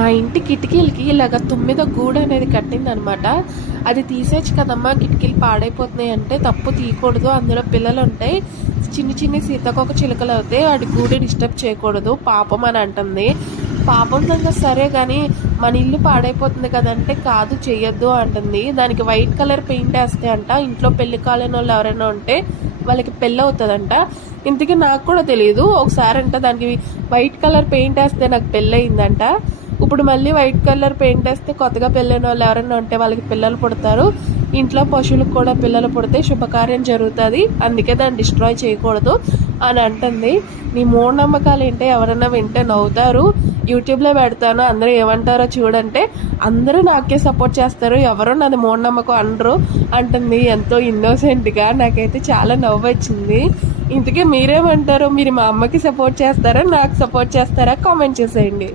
మా ఇంటి కిటికీలకి ఇలాగ తుమ్మిద గూడు అనేది కట్టిందనమాట. అది తీసేయచ్చు కదమ్మా, కిటికీలు పాడైపోతున్నాయి అంటే. తప్పు తీయకూడదు, అందులో పిల్లలు ఉంటాయి, చిన్ని చిన్ని సీతాకోక చిలుకలు అవుతాయి, వాటి గూడు డిస్టర్బ్ చేయకూడదు, పాపం అని అంటుంది. పాపం దాకా సరే కానీ మన ఇల్లు పాడైపోతుంది కదంటే కాదు చెయ్యొద్దు అంటుంది. దానికి వైట్ కలర్ పెయింట్ వేస్తే అంట, ఇంట్లో పెళ్లి కాలేని వాళ్ళు ఎవరైనా ఉంటే వాళ్ళకి పెళ్ళి అవుతుందంట. ఇంతకీ నాకు కూడా తెలియదు. ఒకసారి అంట దానికి వైట్ కలర్ పెయింట్ వేస్తే నాకు పెళ్ళి అయిందంట. ఇప్పుడు మళ్ళీ వైట్ కలర్ పెయింట్ వేస్తే కొత్తగా పెళ్ళైన వాళ్ళు ఎవరైనా ఉంటే వాళ్ళకి పిల్లలు పుడతారు, ఇంట్లో పశువులకు కూడా పిల్లలు పుడితే శుభకార్యం జరుగుతుంది, అందుకే దాన్ని డిస్ట్రాయ్ చేయకూడదు అని అంటుంది. నీ మూఢనమ్మకాలు ఏంటో ఎవరైనా వింటే నవ్వుతారు, యూట్యూబ్లో పెడతాను, అందరూ ఏమంటారో చూడంటే అందరూ నాకే సపోర్ట్ చేస్తారు, ఎవరో నాది మూఢనమ్మకం అనరు అంటుంది ఎంతో ఇన్నోసెంట్గా. నాకైతే చాలా నవ్వు వచ్చింది. ఇంతకీ మీరేమంటారు? మీరు మా అమ్మకి సపోర్ట్ చేస్తారా, నాకు సపోర్ట్ చేస్తారా? కామెంట్ చేసేయండి.